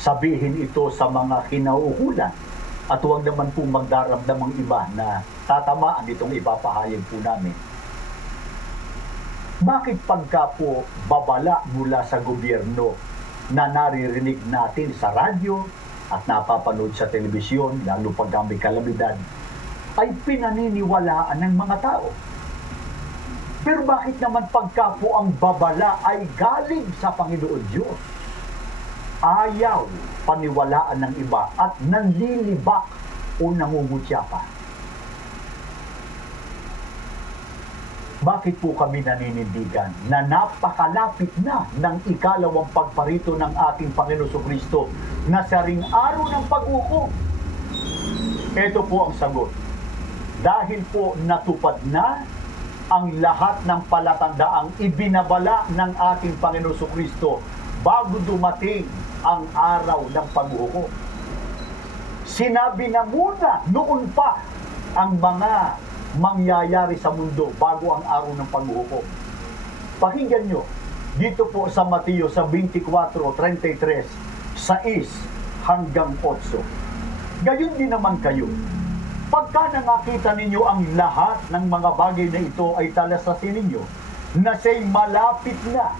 sabihin ito sa mga kinauukulan at huwag naman pong magdaramdam ang iba na tatamaan itong ipapahayag po namin. Bakit pagka po babala mula sa gobyerno na naririnig natin sa radyo at napapanood sa telebisyon, lalo pag may kalamidad, ay pinaniniwalaan ng mga tao? Pero bakit naman pagka po ang babala ay galing sa Panginoon Diyos, ayaw paniwalaan ng iba at nanlilibak o nangungutya pa? Bakit po kami naninindigan na napakalapit na ng ikalawang pagparito ng ating Panginoon Kristo na sa ring araw ng pag-ukom? Ito po ang sagot. Dahil po natupad na ang lahat ng palatandaang ibinabala ng ating Panginoon Kristo bago dumating ang araw ng pag-ukom. Sinabi na muna noon pa ang mga mangyayari sa mundo bago ang araw ng pag-ukom. Pakinggan nyo, dito po sa Mateo sa 24:33, 6 hanggang 8. Gayon din naman kayo, pagka nakakita ninyo ang lahat ng mga bagay na ito ay talasasin ninyo, na siya'y malapit na,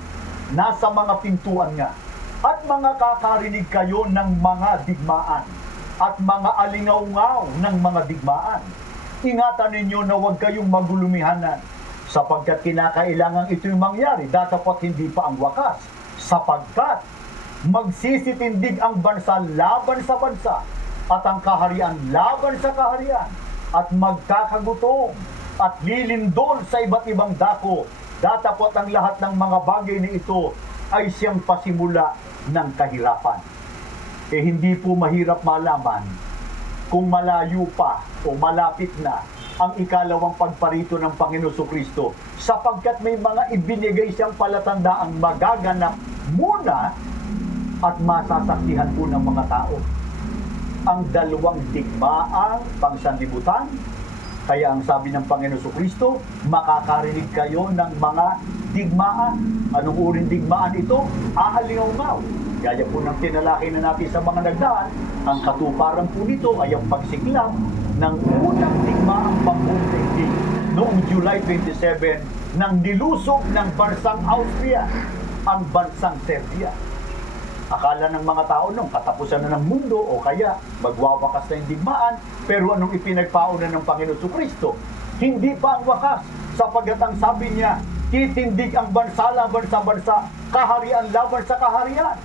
nasa mga pintuan nga, at mga kakarinig kayo ng mga digmaan, at mga alingaw-ngaw ng mga digmaan. Ingatan ninyo na huwag kayong magulumihanan, sapagkat kinakailangan ito'y mangyari, datapat hindi pa ang wakas, sapagkat magsisitindig ang bansa laban sa bansa, at ang kaharian laban sa kaharian, at magkakagutom, at lilindol sa iba't ibang dako, datapot ang lahat ng mga bagay na ito ay siyang pasimula ng kahirapan. Hindi po mahirap malaman kung malayo pa o malapit na ang ikalawang pagparito ng Panginoon Kristo, sapagkat may mga ibinigay siyang palatandaang magaganap muna at masasaksihan po ng mga tao. Ang dalawang digmaang pangsanlibutan, kaya ang sabi ng Panginoon Kristo, makakarinig kayo ng mga digmaan. Anong uring digmaan ito? Aalingaw-ngaw. Gaya po ng tinalaki na natin sa mga nagdaan, ang katuparan po nito ay ang pagsiklab ng unang digmaang pangkundaigdig noong July 27 nang nilusog ng bansang Austria ang bansang Serbia. Akala ng mga tao nung katapusan na ng mundo o kaya magwawakas na yung digmaan, pero anong ipinagpauna ng Panginoon Kristo? Hindi pa ang wakas, sapagkat ang sabi niya, titindig ang bansa laban sa bansa, kaharian laban sa kaharian.